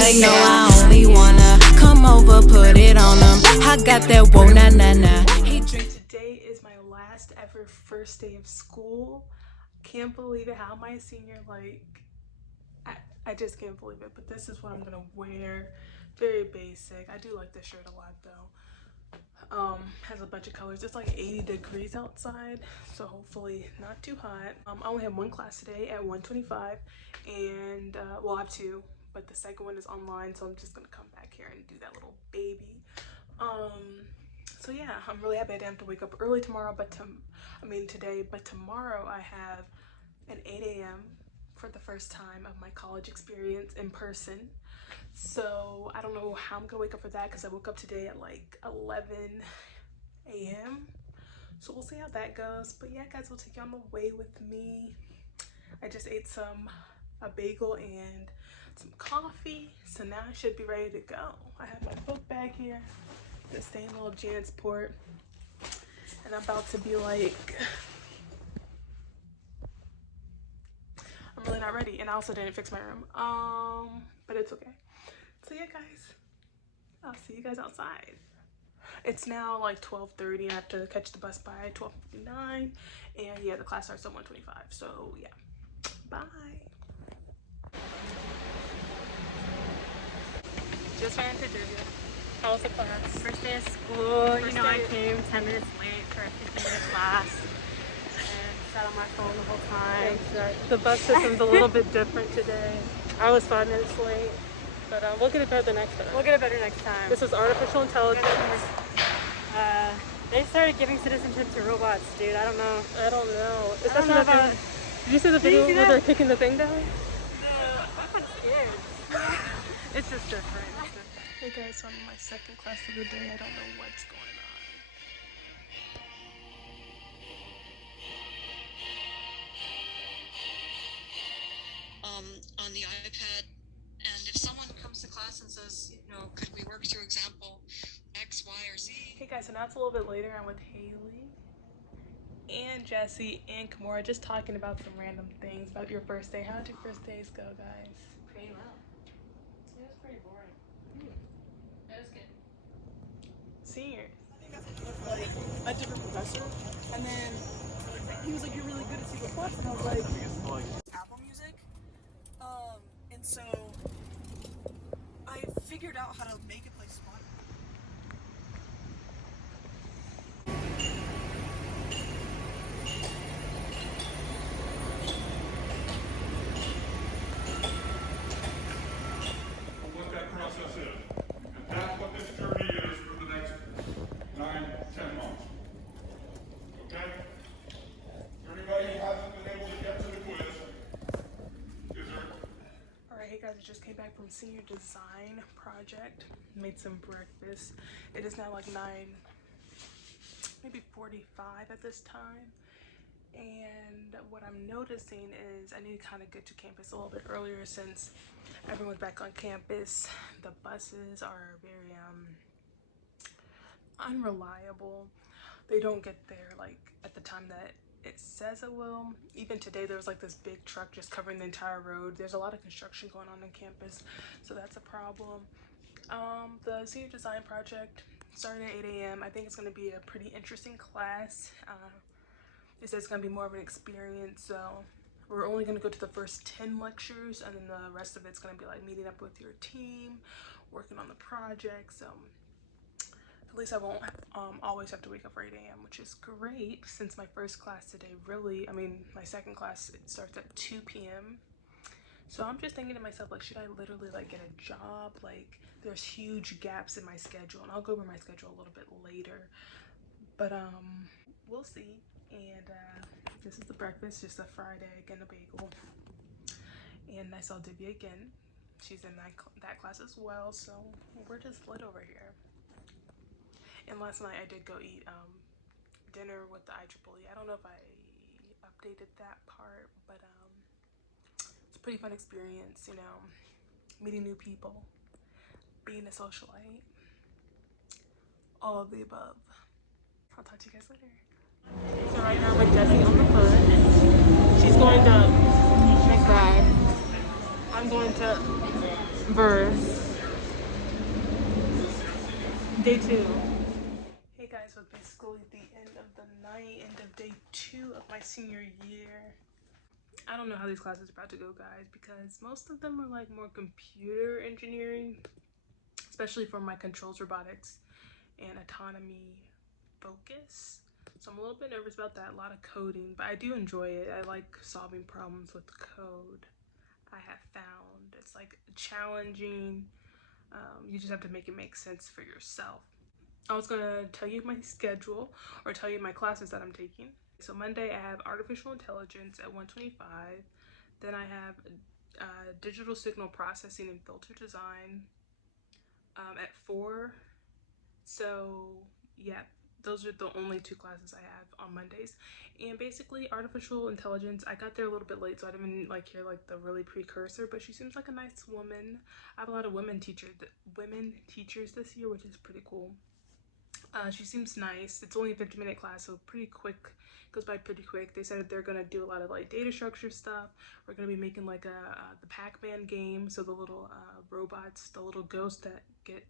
they know I only wanna come over, put it on them. I got that whoa na na na. Today is my last ever first day of school. Can't believe it. How am I a senior? Like, I just can't believe it. But this is what I'm gonna wear. Very basic. I do like this shirt a lot though. Has a bunch of colors. It's like 80 degrees outside, so hopefully not too hot. I only have one class today at 1:25, and well, I have two, but the second one is online, so I'm just gonna come back here and do that little baby. So yeah, I'm really happy I didn't have to wake up early tomorrow, but today, but tomorrow I have an 8 a.m. for the first time of my college experience in person. So I don't know how I'm gonna wake up for that because I woke up today at like 11 a.m. So we'll see how that goes. But yeah, guys, we'll take you on the way with me. I just ate a bagel and some coffee, so now I should be ready to go. I have my book bag here, the same little Jansport, and I'm about to be like, I'm really not ready, and I also didn't fix my room, but it's okay. So yeah, guys, I'll see you guys outside. It's now like 12:30 and I have to catch the bus by 12:59, and yeah, the class starts at 1:25. So yeah, bye. Just ran to Divya. How was the class? First day of school. I came 10 minutes late for a 15-minute class and sat on my phone the whole time. The bus system's a little bit different today. I was 5 minutes late, but we'll get it better the next time. We'll get it better next time. This is artificial intelligence. They started giving citizenship to robots, dude. I don't know. Did you see the video where they're kicking the thing down? No, I'm kind of scared. It's just different. Hey guys, so I'm in my second class of the day. I don't know what's going on. On the iPad, and if someone comes to class and says, could we work through example X, Y, or Z? Hey guys, so now it's a little bit later. I'm with Haley and Jesse and Kimura, just talking about some random things about your first day. How did your first days go, guys? Pretty well. It was pretty boring. It was good. Seniors. A different professor, and then he was like, "You're really good at C++," and I was like, Apple Music. And so I figured out how to make it play Spotify. What that process is. And that's what this journey is for the next 9-10 months. Okay? Everybody who hasn't been able to get to the quiz, is there? Alright, hey guys, I just came back from senior design project. Made some breakfast. It is now like 9:45 at this time. And what I'm noticing is I need to kind of get to campus a little bit earlier since everyone's back on campus. The buses are very unreliable. They don't get there like at the time that it says it will. Even today there was like this big truck just covering the entire road. There's a lot of construction going on campus, so that's a problem. The senior design project started at 8 a.m. I think it's going to be a pretty interesting class. It says it's going to be more of an experience, so we're only going to go to the first 10 lectures, and then the rest of it's going to be like meeting up with your team, working on the project. So at least I won't always have to wake up for 8 a.m., which is great since my first class today my second class, it starts at 2 p.m. So I'm just thinking to myself, like, should I literally like get a job? Like, there's huge gaps in my schedule, and I'll go over my schedule a little bit later, but we'll see. And this is the breakfast, just a fried egg and a bagel. And I saw Divya again. She's in that class as well, so we're just lit over here. And last night I did go eat dinner with the IEEE. I don't know if I updated that part, but it's a pretty fun experience, meeting new people, being a socialite, all of the above. I'll talk to you guys later. So right now I'm with Jessie on the phone. She's going to McBride. I I'm going to verse day 2. Hey guys, so basically the end of the night, end of day 2 of my senior year. I don't know how these classes are about to go, guys, because most of them are like more computer engineering, especially for my controls robotics and autonomy focus. So I'm a little bit nervous about that, a lot of coding, but I do enjoy it. I like solving problems with code. I have found it's like challenging. You just have to make it make sense for yourself. I was gonna tell you my schedule or tell you my classes that I'm taking. So Monday I have artificial intelligence at 125. Then I have digital signal processing and filter design at 4. So yeah, those are the only 2 classes I have on Mondays. And basically artificial intelligence, I got there a little bit late, so I didn't like hear like the really precursor, but she seems like a nice woman. I have a lot of women teachers this year, which is pretty cool. She seems nice. It's only a 50-minute class, so pretty quick, goes by pretty quick. They said they're gonna do a lot of like data structure stuff. We're gonna be making like the Pac-Man game, so the little robots, the little ghosts that get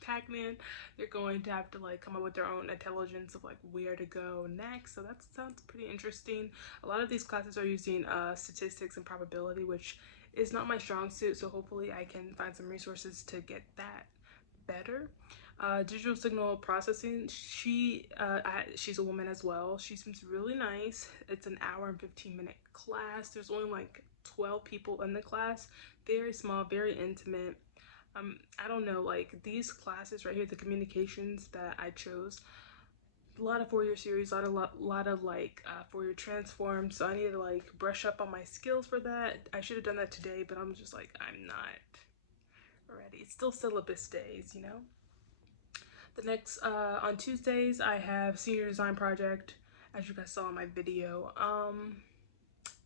Pac-Man, they're going to have to like come up with their own intelligence of like where to go next. So that sounds pretty interesting. A lot of these classes are using statistics and probability, which is not my strong suit, so hopefully I can find some resources to get that better. Digital signal processing, she's a woman as well. She seems really nice. It's an hour and 15-minute class. There's only like 12 people in the class. Very small, very intimate. I don't know, like these classes right here, the communications that I chose, a lot of 4-year series, a lot of like 4-year transforms, so I need to like brush up on my skills for that. I should have done that today, but I'm just like, I'm not ready. It's still syllabus days, you know. The next on Tuesdays I have senior design project, as you guys saw in my video.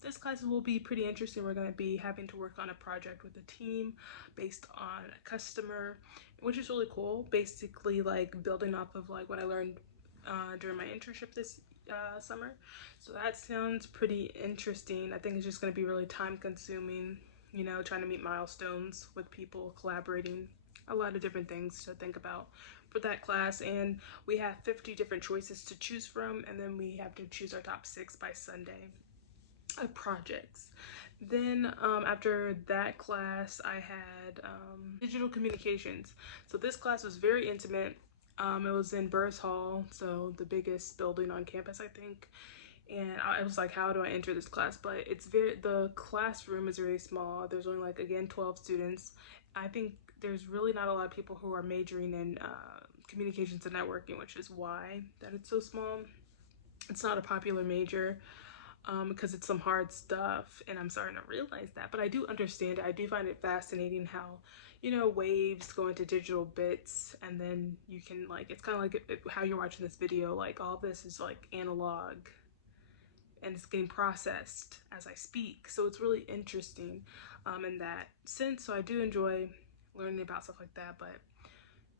This class will be pretty interesting. We're going to be having to work on a project with a team based on a customer, which is really cool. Basically like building off of like what I learned during my internship this summer. So that sounds pretty interesting. I think it's just going to be really time consuming, you know, trying to meet milestones with people, collaborating, a lot of different things to think about for that class. And we have 50 different choices to choose from, and then we have to choose our top 6 by Sunday of projects. Then after that class I had digital communications. So this class was very intimate. It was in Burris Hall, so the biggest building on campus, I think. And I was like, how do I enter this class? But the classroom is very small. There's only like, again, 12 students. I think there's really not a lot of people who are majoring in communications and networking, which is why that it's so small. It's not a popular major because it's some hard stuff, and I'm starting to realize that, but I do understand it. I do find it fascinating how, you know, waves go into digital bits, and then you can like, it's kind of like how you're watching this video, like all this is like analog and it's getting processed as I speak. So it's really interesting in that sense. So I do enjoy learning about stuff like that, but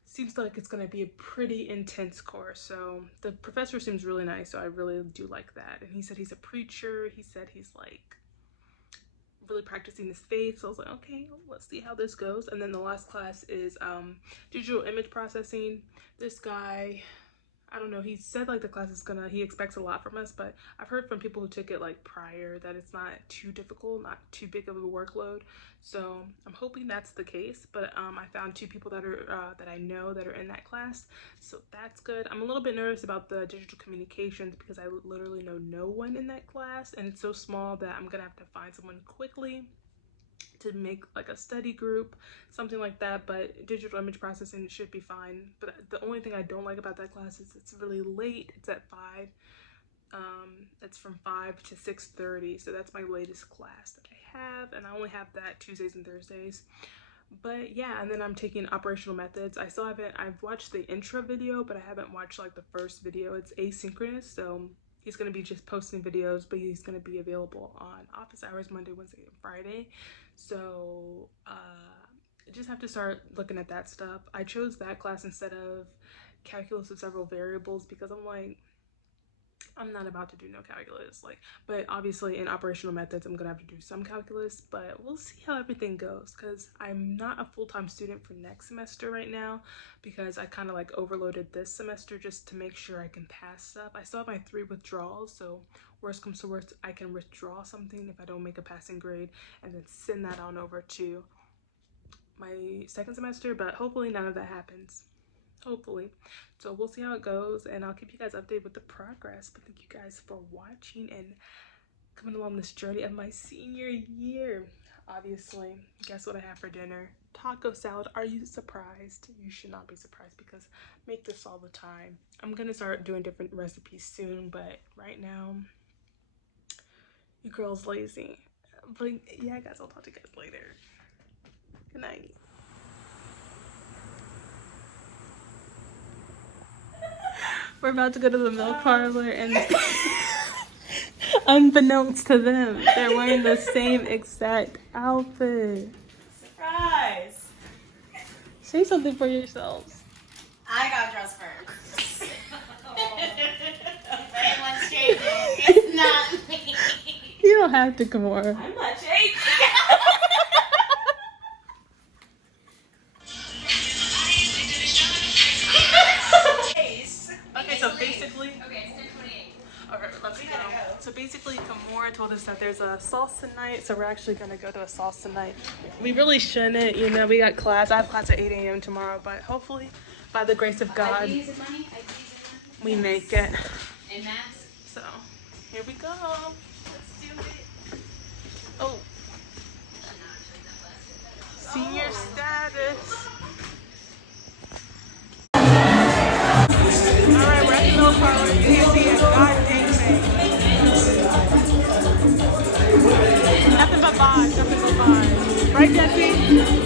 seems like it's going to be a pretty intense course. So the professor seems really nice, so I really do like that. And he said he's a preacher. He said he's like really practicing his faith. So I was like, okay, let's see how this goes. And then the last class is digital image processing. This guy, I don't know, he said like the class is he expects a lot from us, but I've heard from people who took it like prior that it's not too difficult, not too big of a workload. So I'm hoping that's the case, but I found 2 people that are that I know that are in that class, so that's good. I'm a little bit nervous about the digital communications because I literally know no one in that class, and it's so small that I'm gonna have to find someone quickly to make like a study group, something like that. But digital image processing should be fine. But the only thing I don't like about that class is it's really late. It's at 5. It's from 5 to 6:30, so that's my latest class that I have, and I only have that Tuesdays and Thursdays. But yeah, and then I'm taking operational methods. I've watched the intro video, but I haven't watched like the first video. It's asynchronous, so he's going to be just posting videos, but he's going to be available on office hours Monday, Wednesday, and Friday. So I just have to start looking at that stuff. I chose that class instead of calculus of several variables because I'm like, I'm not about to do no calculus, like, but obviously in operational methods I'm gonna have to do some calculus, but we'll see how everything goes, because I'm not a full-time student for next semester right now, because I kind of like overloaded this semester just to make sure I can pass stuff. I still have my 3 withdrawals, so worst comes to worst, I can withdraw something if I don't make a passing grade and then send that on over to my second semester, but hopefully none of that happens. Hopefully. So we'll see how it goes, and I'll keep you guys updated with the progress. But thank you guys for watching and coming along this journey of my senior year. Obviously, guess what I have for dinner? Taco salad. Are you surprised? You should not be surprised, because I make this all the time. I'm gonna start doing different recipes soon, but right now your girl's lazy. But yeah guys, I'll talk to you guys later. Good night. We're about to go to the milk parlor, and unbeknownst to them, they're wearing the same exact outfit. Surprise! Say something for yourselves. I got dressed first. If anyone's changing, it's not me. You don't have to, Kamora. I'm not changing. Okay, so basically, okay, let's go. So basically, Kamora told us that there's a salsa night, so we're actually gonna go to a salsa night. We really shouldn't, you know. We got class. I have class at 8 a.m. tomorrow, but hopefully, by the grace of God, we make it. So here we go. Let's do it. Oh, senior status. Alright, we're at the milk parlor. You can't see a goddamn thing. Nothing but vibes, nothing but vibes. Right, Jesse?